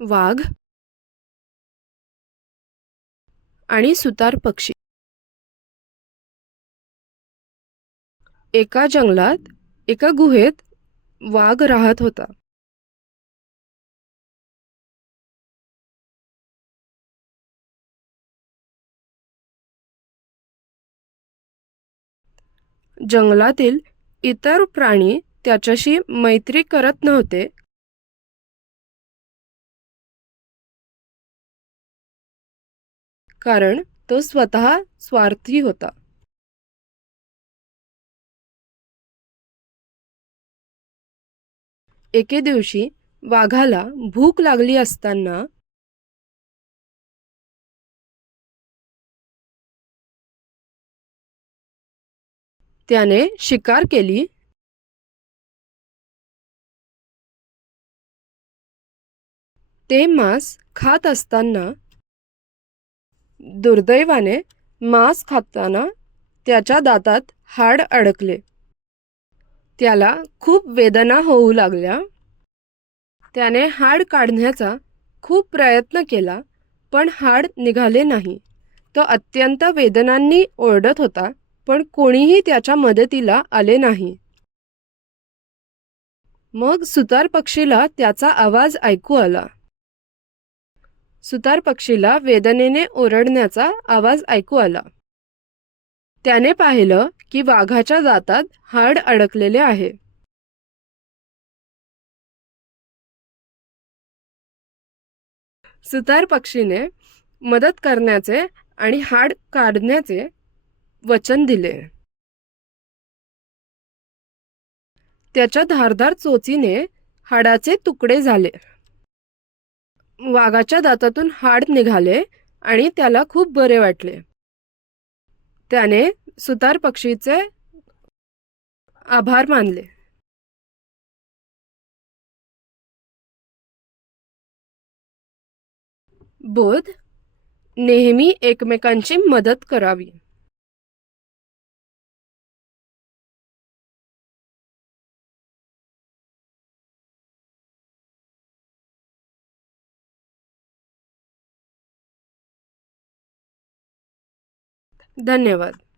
वाघ आणि सुतार पक्षी. एका जंगलात एका गुहेत वाघ राहत होता. जंगलातील इतर प्राणी त्याच्याशी मैत्री करत नव्हते, कारण तो स्वतः स्वार्थी होता. एके दिवशी वाघाला भूक लागली असताना त्याने शिकार केली. ते मांस खात असताना दुर्दैवाने मांस खाताना त्याच्या दातात हाड अडकले. त्याला खूप वेदना होऊ लागल्या. त्याने हाड काढण्याचा खूप प्रयत्न केला, पण हाड निघाले नाही. तो अत्यंत वेदनांनी ओरडत होता, पण कोणीही त्याच्या मदतीला आले नाही. मग सुतार पक्षीला त्याचा आवाज ऐकू आला. सुतार पक्षीला वेदनेने ओरडण्याचा आवाज ऐकू आला. त्याने पाहिलं की वाघाच्या दातात हाड अडकलेले आहे. सुतार पक्षीने मदत करण्याचे आणि हाड काढण्याचे वचन दिले. त्याच्या धारदार चोचीने हाडाचे तुकडे झाले. वाघाच्या दातातून हाड निघाले आणि त्याला खूप बरे वाटले. त्याने सुतार पक्षीचे आभार मानले. बोध: नेहमी एकमेकांची मदत करावी. धन्यवाद.